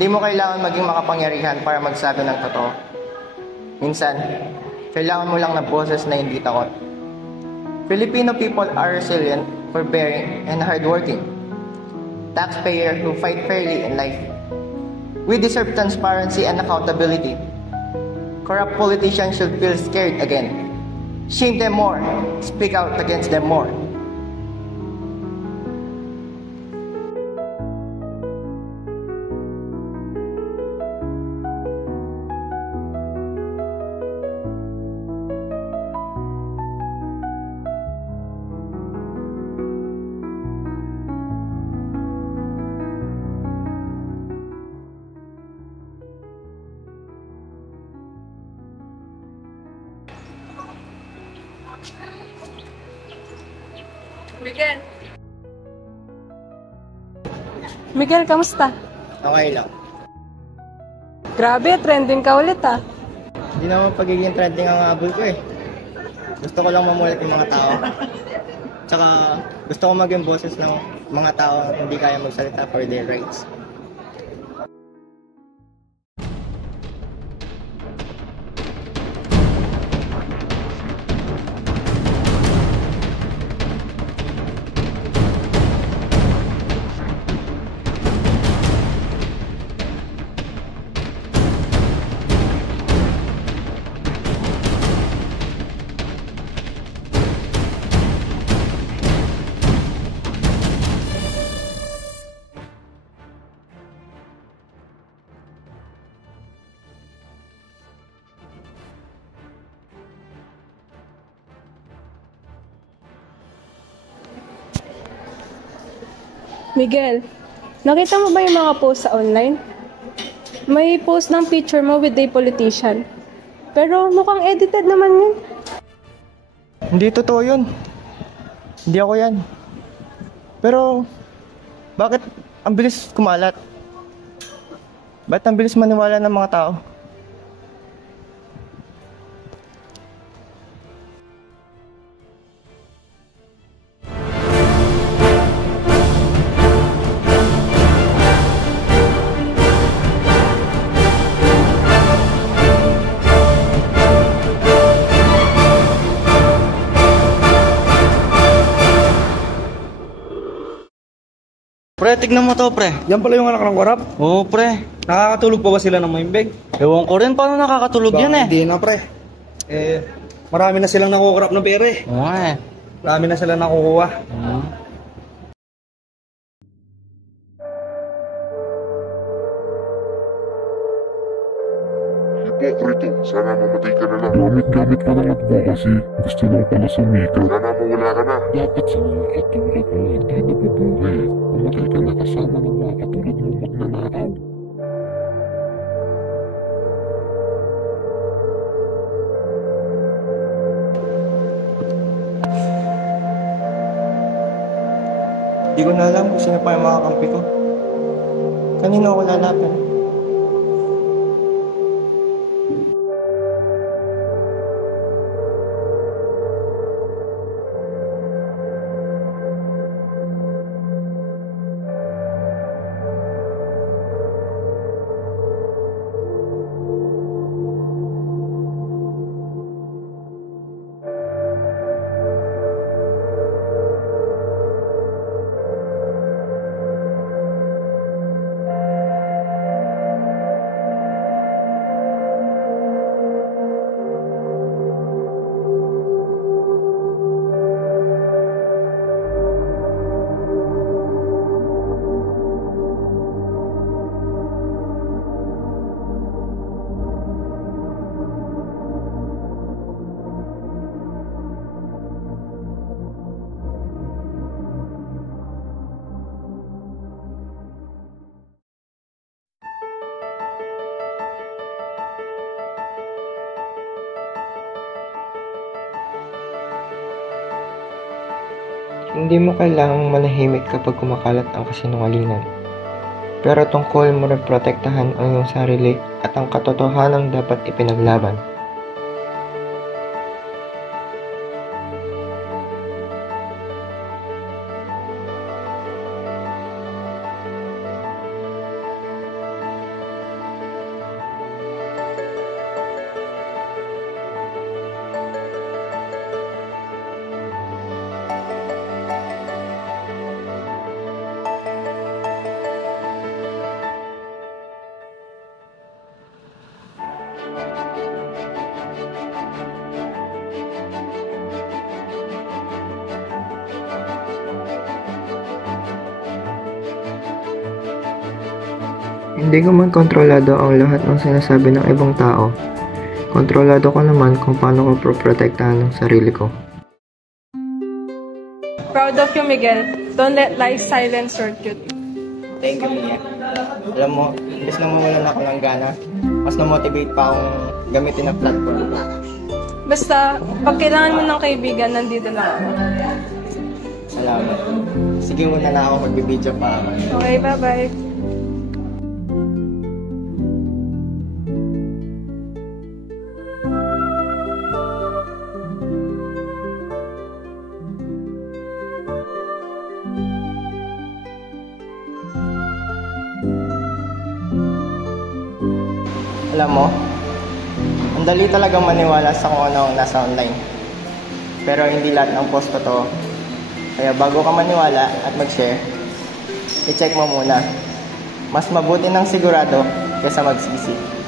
Hindi mo kailangan maging makapangyarihan para magsabi ng totoo. Minsan, kailangan mo lang ng boses na hindi takot. Filipino people are resilient, forbearing, and hardworking. Taxpayers who fight fairly in life. We deserve transparency and accountability. Corrupt politicians should feel scared again. Shame them more. Speak out against them more. Miguel. Miguel, kamusta? Okay lang. Grabe, trending ka ulit ah. Hindi naman pagiging trending ang habol ko eh. Gusto ko lang mamulat ng mga tao. Tsaka gusto ko maging boses ng mga tao hindi kaya magsalita for their rights. Miguel, nakita mo ba yung mga post sa online? May post ng picture mo with a politician. Pero mukhang edited naman yun. Hindi totoo yun. Hindi ako yan. Pero, bakit ang bilis kumalat? Bakit ang bilis maniwala ng mga tao? Pre, tignan mo to, pre. Yan pala yung anak ng korap. Oo, pre. Nakakatulog pa ba sila ng maimbeg? Ewan ko rin paano nakakatulog yan eh. Hindi na, pre. Marami na silang nakukurap ng pera eh. Oo nga eh. Marami na silang nakukuha. Hipokrito, sana mamatay ka na lang. Gamit-gamit ka ng advocacy. Gusto lang pala sumikat. Sana mawala ka na. Dapat sa mga katulad mo hindi nabubuhay. Mamatay ka na kasama ng mga katulad mo magnanakaw. Hindi ko na alam kung sino pa yung mga kampi ko. Kanino ako lalaban? Hindi mo kailangang manahimik kapag kumakalat ang kasinungalingan. Pero tungkol mo rin protektahan ang iyong sarili at ang katotohanang dapat ipinaglaban. Hindi ko man kontrolado ang lahat ng sinasabi ng ibang tao. Kontrolado ko naman kung paano ko protektahan ang sarili ko. Proud of you, Miguel. Don't let lies silence your cute. Thank you, Mia. Alam mo, imbes na mawalan ako ng gana, mas na-motivate pa akong gamitin ang platform ko. Basta, pag kailangan mo ng kaibigan, nandito lang ako. Salamat. Sige, muna na ako magbibideo pa. Okay, bye-bye. Alam mo, ang dali talagang maniwala sa kung ano ang nasa online. Pero hindi lahat ng post totoo. Kaya bago ka maniwala at mag-share, i-check mo muna. Mas mabuti ng sigurado kaysa magsisi.